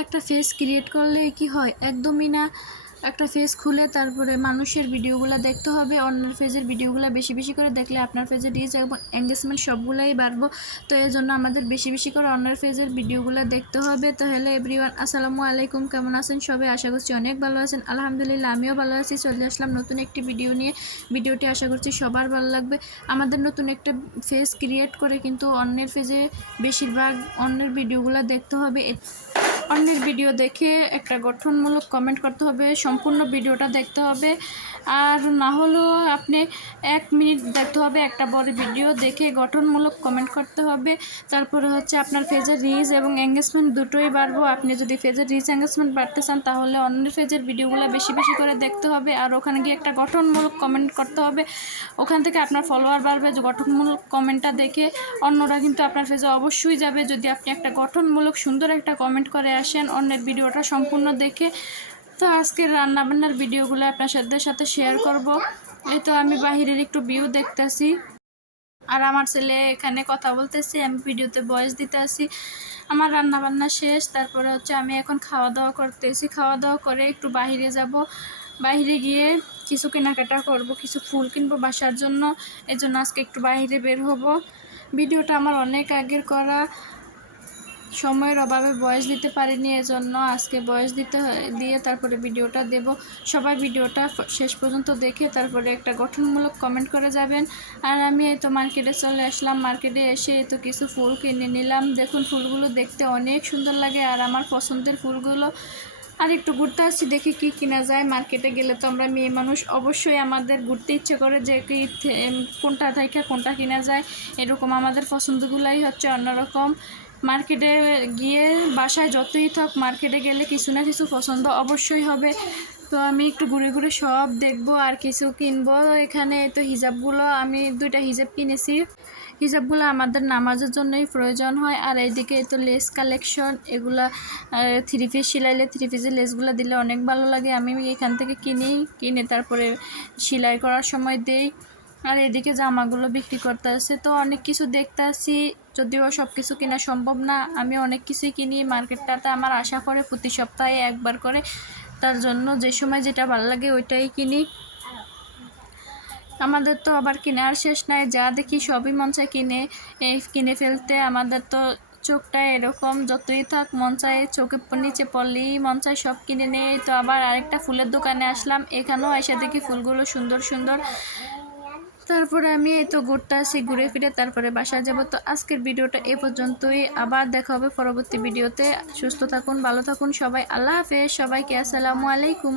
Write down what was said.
একটা face create করলে কি হয়, একদমই না। একটা ফেস খুলে তারপরে মানুষের ভিডিওগুলো দেখতে হবে। অন্যের ফেজের ভিডিওগুলো বেশি বেশি করে দেখলে আপনার ফেজের রিচ এবং এঙ্গেজমেন্ট সবগুলাই বাড়বো। তো এই জন্য আমাদের বেশি বেশি করে অন্যের ফেজের ভিডিওগুলো দেখতে হবে। তো হ্যালো এভরিওয়ান, আসসালামু আলাইকুম। কেমন আছেন সবাই? আশা করছি অনেক ভালো আছেন। আলহামদুলিল্লাহ, আমিও ভালো আছি। চলে আসলাম নতুন একটি ভিডিও নিয়ে। ভিডিওটি আশা করছি সবার ভালো লাগবে। আমাদের নতুন একটা ফেজ ক্রিয়েট করে কিন্তু অন্যের ফেজে বেশিরভাগ অন্যের ভিডিওগুলো দেখতে হবে। অন্যের ভিডিও দেখে একটা গঠনমূলক কমেন্ট করতে হবে, সম্পূর্ণ ভিডিওটা দেখতে হবে। আর না হলেও আপনি 1 মিনিট দেখতে হবে, একটা বড় ভিডিও দেখে গঠনমূলক কমেন্ট করতে হবে। তারপরে হচ্ছে আপনার ফেজের রিচ এবং এঙ্গেজমেন্ট দুটোই বাড়বো। আপনি যদি ফেজের রিচ এঙ্গেজমেন্ট বাড়তে চান তাহলে অন্যের ফেজের ভিডিওগুলো বেশি বেশি করে দেখতে হবে। আর ওখানে গিয়ে একটা গঠনমূলক কমেন্ট করতে হবে। ওখান থেকে আপনার ফলোয়ার বাড়বে। যে গঠনমূলক কমেন্টটা দেখে অন্যরা কিন্তু আপনার ফেজে অবশ্যই যাবে, যদি আপনি একটা গঠনমূলক সুন্দর একটা কমেন্ট করে আসেন অন্যের ভিডিওটা সম্পূর্ণ দেখে। তো আজকের রান্নাবান্নার ভিডিওগুলো আপনার সাথে শেয়ার করব। এই তো আমি বাহিরের একটু ভিউ দেখতেছি, আর আমার ছেলে এখানে কথা বলতেছে, আমি ভিডিওতে ভয়েস দিতে আসি। আমার রান্নাবান্না শেষ, তারপরে হচ্ছে আমি এখন খাওয়া দাওয়া করতেছি। খাওয়া দাওয়া করে একটু বাহিরে যাব, বাইরে গিয়ে কিছু কেনাকাটা করব, কিছু ফুল কিনবো বাসার জন্য। এই জন্য আজকে একটু বাইরে বের হব। ভিডিওটা আমার অনেক আগের করা, সময়ের অভাবে ভয়েস দিতে পারিনি, এজন্য আজকে ভয়েস দিয়ে তারপরে ভিডিওটা দেব। সবাই ভিডিওটা শেষ পর্যন্ত দেখে তারপরে একটা গঠনমূলক কমেন্ট করে যাবেন। আর আমি এই তো মার্কেটে চলে আসলাম। মার্কেটে এসে এই তো কিছু ফুল কিনে নিলাম। দেখুন ফুলগুলো দেখতে অনেক সুন্দর লাগে আর আমার পছন্দের ফুলগুলো। আর একটু ঘুরতে আসছি, দেখি কি কিনা যায়। মার্কেটে গেলে তো আমরা মেয়ে মানুষ, অবশ্যই আমাদের ঘুরতে ইচ্ছে করে যে কি কোনটা থেকে কোনটা কিনা যায়। এরকম আমাদের পছন্দগুলাই হচ্ছে অন্যরকম। মার্কেটে গিয়ে বাসায় যতই থাক, মার্কেটে গেলে কিছু না কিছু পছন্দ অবশ্যই হবে। তো আমি একটু ঘুরে ঘুরে সব দেখবো আর কিছু কিনবো। এখানে তো হিজাবগুলো, আমি 2টা হিজাব কিনেছি। হিজাবগুলো আমাদের নামাজের জন্যই প্রয়োজন হয়। আর এইদিকে তো লেস কালেকশন, এগুলা 3 পিস সিলাইলে 3 পিসের লেসগুলো দিলে অনেক ভালো লাগে। আমি এখান থেকে কিনে তারপরে সেলাই করার সময় দেই। আর এদিকে জামাগুলো বিক্রি করতে আসে। তো অনেক কিছু দেখতে আসি, যদিও সব কিছু কেনা সম্ভব না। আমি অনেক কিছুই কিনি মার্কেটটাতে। আমার আশা করে প্রতি সপ্তাহে একবার করে, তার জন্য যে সময় যেটা ভালো লাগে ওইটাই কিনি। আমাদের তো আবার কেনার শেষ নাই, যা দেখি সবই মন চায় কিনে ফেলতে। আমাদের তো চোখটা এরকম, যতই থাক মন চায়, চোখে নিচে পড়লেই মন চায় সব কিনে নেই। তো আবার আরেকটা ফুলের দোকানে আসলাম, এখানেও এসে দেখি ফুলগুলো সুন্দর সুন্দর। তারপরে আমি এই তো ঘুরতে আসি, ঘুরে ফিরে তারপরে বাসায় যাব। তো আজকের ভিডিওটা এ পর্যন্তই, আবার দেখা হবে পরবর্তী ভিডিওতে। সুস্থ থাকুন, ভালো থাকুন সবাই। আল্লাহ হাফেজ সবাইকে, আসসালামু আলাইকুম।